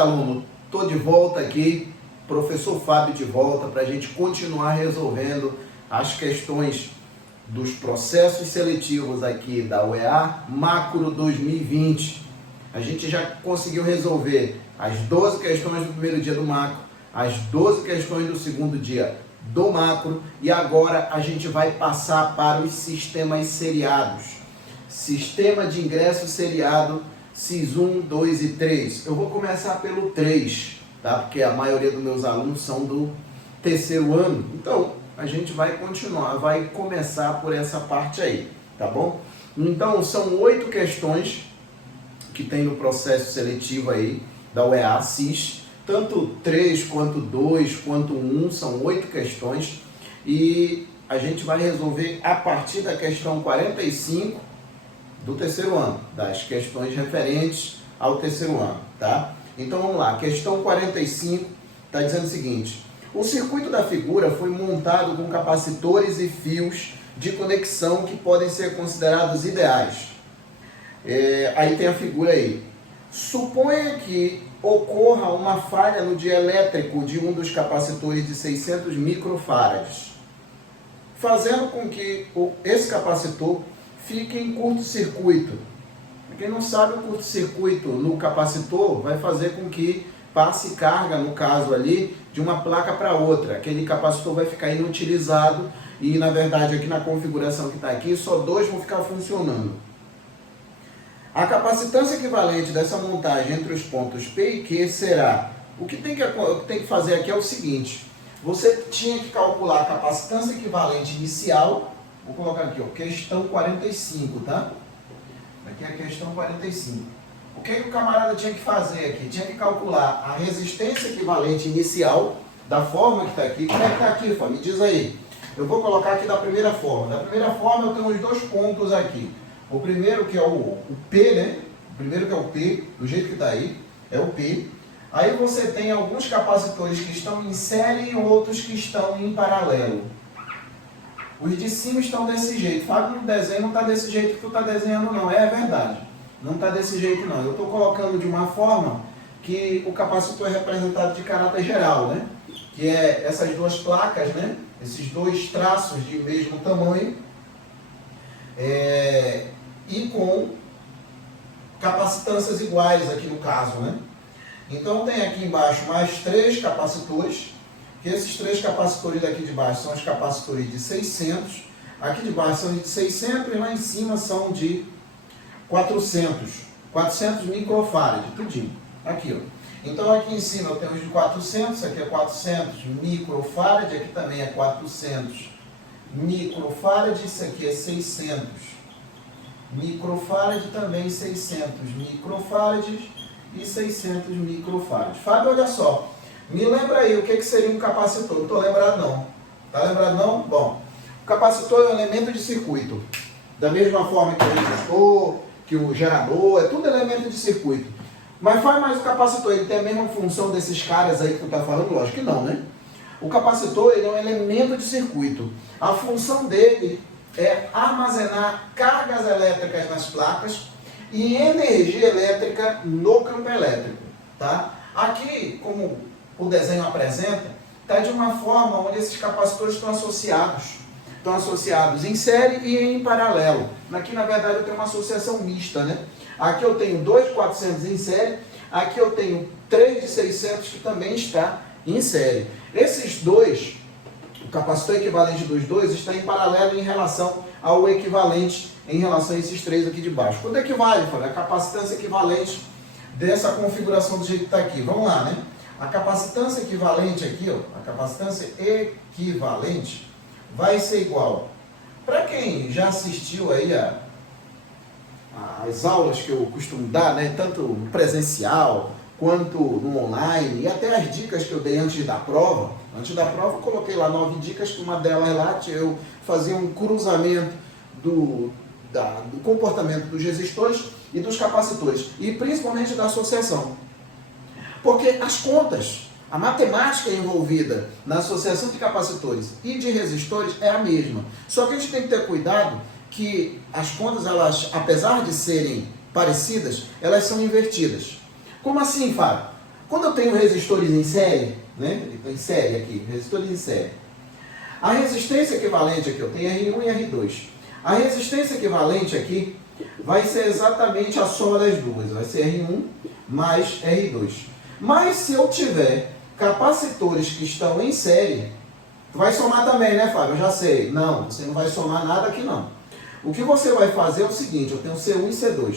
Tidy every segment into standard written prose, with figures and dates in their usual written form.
aluno, estou de volta aqui, professor Fábio de volta para a gente continuar resolvendo as questões dos processos seletivos aqui da UEA Macro 2020. A gente já conseguiu resolver as 12 questões do primeiro dia do Macro, as 12 questões do segundo dia do Macro e agora a gente vai passar para os sistemas seriados. Sistema de ingresso seriado, SIS 1, 2 e 3. Eu vou começar pelo 3, tá? Porque a maioria dos meus alunos são do terceiro ano. Então, a gente vai continuar, vai começar por essa parte aí, tá bom? Então, são 8 questões que tem no processo seletivo aí da UEA SIS. Tanto 3, quanto 2, quanto 1, são 8 questões. E a gente vai resolver a partir da questão 45 do terceiro ano, das questões referentes ao terceiro ano, tá? Então vamos lá, questão 45 está dizendo o seguinte: o circuito da figura foi montado com capacitores e fios de conexão que podem ser considerados ideais. Aí tem a figura aí. Suponha que ocorra uma falha no dielétrico de um dos capacitores de 600 microfarads, fazendo com que esse capacitor fique em curto-circuito. Quem não sabe, o curto-circuito no capacitor vai fazer com que passe carga, no caso ali, de uma placa para outra. Aquele capacitor vai ficar inutilizado e, na verdade, aqui na configuração que está aqui, só 2 vão ficar funcionando. A capacitância equivalente dessa montagem entre os pontos P e Q será... O que tem que fazer aqui é o seguinte: você tinha que calcular a capacitância equivalente inicial. Vou colocar aqui, ó, questão 45, tá? Aqui é a questão 45. O que o camarada tinha que fazer aqui? Tinha que calcular a resistência equivalente inicial, da forma que está aqui. Como é que está aqui, Fábio? Me diz aí. Eu vou colocar aqui da primeira forma. Da primeira forma eu tenho os 2 pontos aqui. O primeiro que é o P, né? O primeiro que é o P, do jeito que está aí, é o P. Aí você tem alguns capacitores que estão em série e outros que estão em paralelo. Os de cima estão desse jeito. Fábio, no desenho não está desse jeito que tu está desenhando, não. É verdade. Não está desse jeito, não. Eu estou colocando de uma forma que o capacitor é representado de caráter geral, né? Que é essas 2 placas, né? Esses 2 traços de mesmo tamanho. E com capacitâncias iguais aqui no caso, né? Então tem aqui embaixo mais 3 capacitores. Que esses 3 capacitores daqui de baixo são os capacitores de 600, aqui de baixo são de 600 e lá em cima são de 400 microfarad, tudinho, aqui ó. Então aqui em cima eu tenho os de 400, aqui é 400 microfarad, aqui também é 400 microfarad, isso aqui é 600 microfarad, também 600 microfarads e 600 microfarads. Fábio, olha só. Me lembra aí, o que seria um capacitor? Não estou lembrado não. Está lembrado não? Bom, o capacitor é um elemento de circuito. Da mesma forma que o resistor, que o gerador, é tudo elemento de circuito. Mas faz mais o capacitor, ele tem a mesma função desses caras aí que tu está falando? Lógico que não, né? O capacitor, ele é um elemento de circuito. A função dele é armazenar cargas elétricas nas placas e energia elétrica no campo elétrico, tá? Aqui, como o desenho apresenta, está de uma forma onde esses capacitores estão associados em série e em paralelo. Aqui, na verdade, eu tenho uma associação mista, né? Aqui eu tenho 2 de 400 em série, aqui eu tenho 3 de 600 que também está em série. Esses 2, o capacitor equivalente dos 2 está em paralelo em relação ao equivalente em relação a esses 3 aqui de baixo. Quanto equivale, Fábio? A capacitância equivalente dessa configuração do jeito que está aqui. Vamos lá, né? A capacitância equivalente aqui, ó, a capacitância equivalente vai ser igual. Para quem já assistiu aí as aulas que eu costumo dar, né, tanto no presencial quanto no online, e até as dicas que eu dei antes da prova. Antes da prova eu coloquei lá 9 dicas, que uma delas lá eu fazia um cruzamento do comportamento dos resistores e dos capacitores, e principalmente da associação. Porque as contas, a matemática envolvida na associação de capacitores e de resistores é a mesma. Só que a gente tem que ter cuidado que as contas, elas, apesar de serem parecidas, elas são invertidas. Como assim, Fábio? Quando eu tenho resistores em série, né? Em série aqui, resistores em série. A resistência equivalente aqui, eu tenho R1 e R2. A resistência equivalente aqui vai ser exatamente a soma das duas. Vai ser R1 mais R2. Mas se eu tiver capacitores que estão em série, tu vai somar também, né, Fábio? Eu já sei. Não, você não vai somar nada aqui não. O que você vai fazer é o seguinte, eu tenho C1 e C2.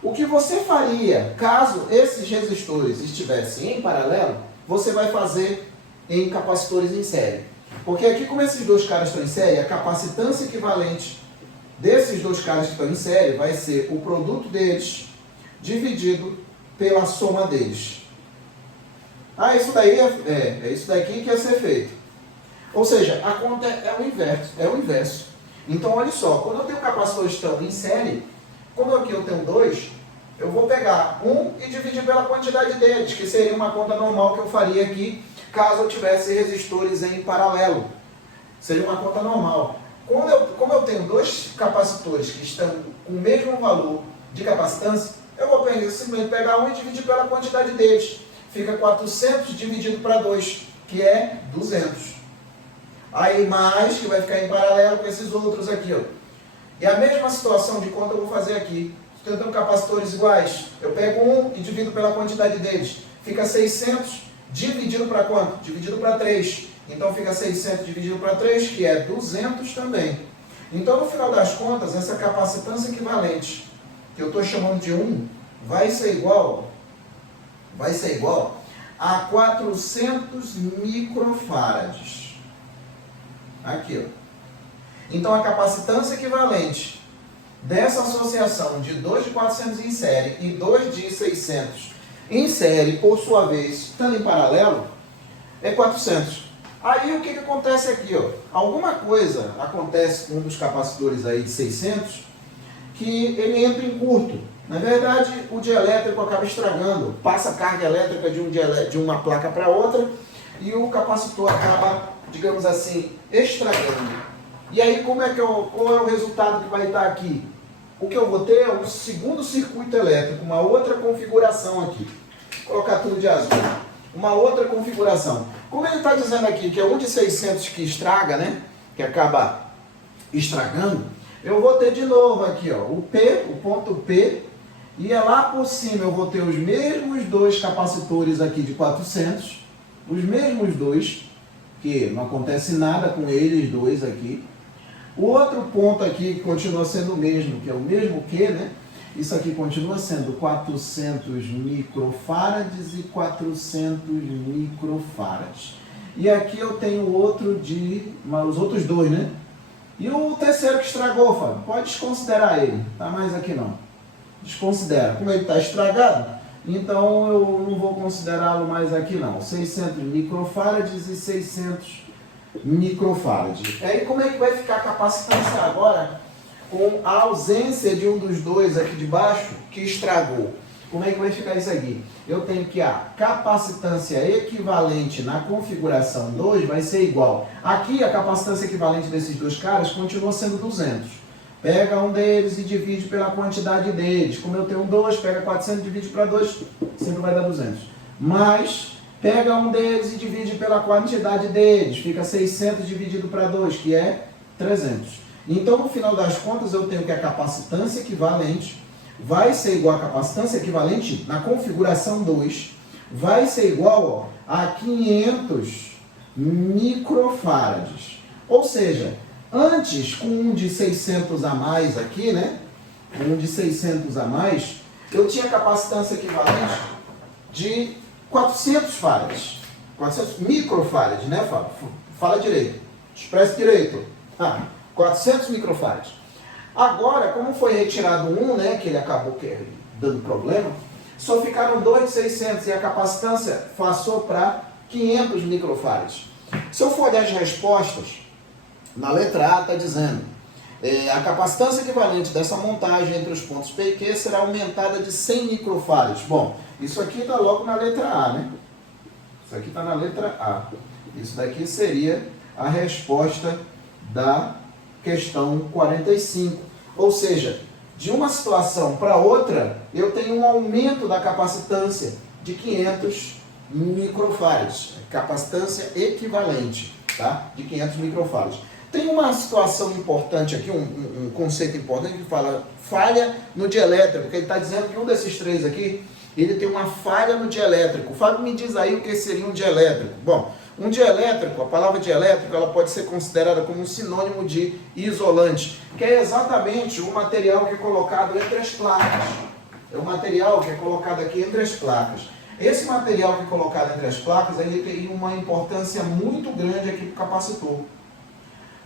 O que você faria caso esses resistores estivessem em paralelo, você vai fazer em capacitores em série. Porque aqui, como esses dois caras estão em série, a capacitância equivalente desses dois caras que estão em série vai ser o produto deles dividido pela soma deles. Ah, isso daí é isso daqui que ia ser feito. Ou seja, a conta é o inverso. Então, olha só, quando eu tenho capacitores que estão em série, como aqui eu tenho 2, eu vou pegar 1 e dividir pela quantidade deles, que seria uma conta normal que eu faria aqui, caso eu tivesse resistores em paralelo. Seria uma conta normal. Como eu tenho dois capacitores que estão com o mesmo valor de capacitância, eu vou simplesmente pegar 1 e dividir pela quantidade deles. Fica 400 dividido para 2, que é 200. Aí mais, que vai ficar em paralelo com esses outros aqui, ó. E a mesma situação de conta eu vou fazer aqui. Se eu tenho capacitores iguais, eu pego 1 e divido pela quantidade deles. Fica 600 dividido para quanto? Dividido para 3. Então fica 600 dividido para 3, que é 200 também. Então no final das contas, essa capacitância equivalente, que eu estou chamando de 1, vai ser igual a 400 microfarads. Aqui, ó. Então, a capacitância equivalente dessa associação de 2 de 400 em série e 2 de 600 em série, por sua vez, estando em paralelo, é 400. Aí, o que acontece aqui? Ó? Alguma coisa acontece com um dos capacitores aí de 600 que ele entra em curto. Na verdade, o dielétrico acaba estragando, passa a carga elétrica de uma placa para outra e o capacitor acaba, digamos assim, estragando. E aí, qual é o resultado que vai estar aqui? O que eu vou ter é um segundo circuito elétrico, uma outra configuração aqui. Vou colocar tudo de azul. Uma outra configuração. Como ele está dizendo aqui que é um de 600 que estraga, né? Que acaba estragando, eu vou ter de novo aqui, ó, o P, o ponto P, e lá por cima eu vou ter os mesmos dois capacitores aqui de 400, os mesmos dois, que não acontece nada com eles dois aqui. O outro ponto aqui continua sendo o mesmo, que é o mesmo Q, né? Isso aqui continua sendo 400 microfarads e 400 microfarads. E aqui eu tenho outro os outros dois, né? E o terceiro que estragou, Fábio, pode desconsiderar ele, tá mais aqui não. Desconsidera. Como ele está estragado, então eu não vou considerá-lo mais aqui não. 600 microfarads e 600 microfarads. Aí como é que vai ficar a capacitância agora com a ausência de um dos dois aqui de baixo que estragou? Como é que vai ficar isso aqui? Eu tenho que a capacitância equivalente na configuração 2 vai ser igual. Aqui a capacitância equivalente desses dois caras continua sendo 200. Pega um deles e divide pela quantidade deles. Como eu tenho 2, pega 400 e divide para 2, sempre vai dar 200. Mas pega um deles e divide pela quantidade deles. Fica 600 dividido para 2, que é 300. Então, no final das contas, eu tenho que a capacitância equivalente vai ser igual a capacitância equivalente na configuração 2, vai ser igual a 500 microfarads. Ou seja, antes, com um de 600 a mais aqui, né? Com um de 600 a mais, eu tinha capacitância equivalente de 400 farads. 400 microfarads, né, Fábio? Fala direito. Expressa direito. 400 microfarads. Agora, como foi retirado um, né, que ele acabou dando problema, só ficaram 2 de 600 e a capacitância passou para 500 microfarads. Se eu for olhar as respostas, na letra A está dizendo a capacitância equivalente dessa montagem entre os pontos P e Q será aumentada de 100 microfarads. Bom, isso aqui está logo na letra A, né? Isso aqui está na letra A. Isso daqui seria a resposta da questão 45. Ou seja, de uma situação para outra, eu tenho um aumento da capacitância. de 500 microfarads, capacitância equivalente, tá? De 500 microfarads. Tem uma situação importante aqui, um conceito importante que fala falha no dielétrico, porque ele está dizendo que um desses três aqui, ele tem uma falha no dielétrico. O Fábio me diz aí o que seria um dielétrico. Bom, um dielétrico, a palavra dielétrico, ela pode ser considerada como um sinônimo de isolante, que é exatamente o material que é colocado entre as placas. É o material que é colocado aqui entre as placas. Esse material que é colocado entre as placas, ele tem uma importância muito grande aqui para o capacitor.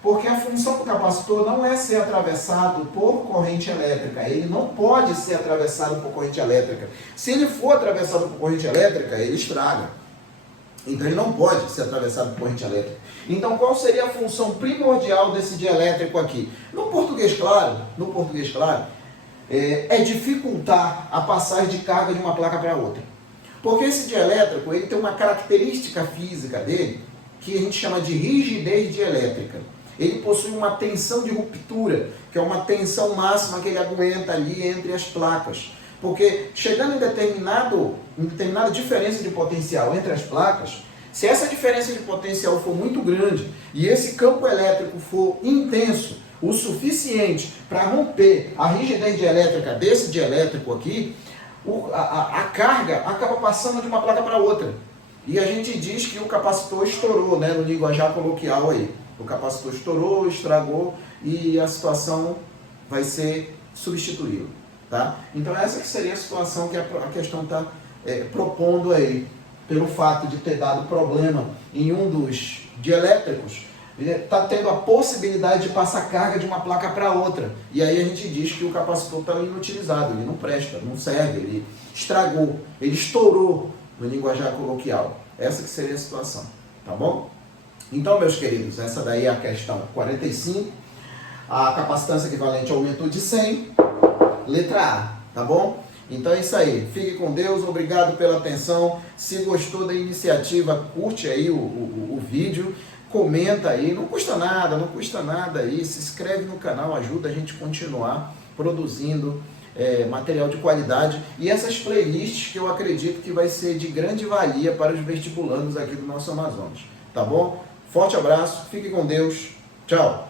Porque a função do capacitor não é ser atravessado por corrente elétrica. Ele não pode ser atravessado por corrente elétrica. Se ele for atravessado por corrente elétrica, ele estraga. Então ele não pode ser atravessado por corrente elétrica. Então qual seria a função primordial desse dielétrico aqui? No português claro, é dificultar a passagem de carga de uma placa para outra. Porque esse dielétrico, ele tem uma característica física dele, que a gente chama de rigidez dielétrica. Ele possui uma tensão de ruptura, que é uma tensão máxima que ele aguenta ali entre as placas. Porque chegando em determinada diferença de potencial entre as placas, se essa diferença de potencial for muito grande e esse campo elétrico for intenso o suficiente para romper a rigidez dielétrica desse dielétrico aqui, a carga acaba passando de uma placa para outra. E a gente diz que o capacitor estourou, né, no linguajar coloquial aí. O capacitor estourou, estragou e a situação vai ser substituída. Tá? Então essa que seria a situação que a questão está propondo aí. Pelo fato de ter dado problema em um dos dielétricos, está tendo a possibilidade de passar carga de uma placa para outra. E aí a gente diz que o capacitor está inutilizado, ele não presta, não serve, ele estragou, ele estourou no linguajar coloquial. Essa que seria a situação, tá bom? Então, meus queridos, essa daí é a questão 45. A capacitância equivalente aumentou de 100, letra A, tá bom? Então é isso aí, fique com Deus, obrigado pela atenção. Se gostou da iniciativa, curte aí o vídeo, comenta aí, não custa nada aí, se inscreve no canal, ajuda a gente a continuar produzindo material de qualidade e essas playlists que eu acredito que vai ser de grande valia para os vestibulandos aqui do nosso Amazonas, tá bom? Forte abraço, fique com Deus, tchau!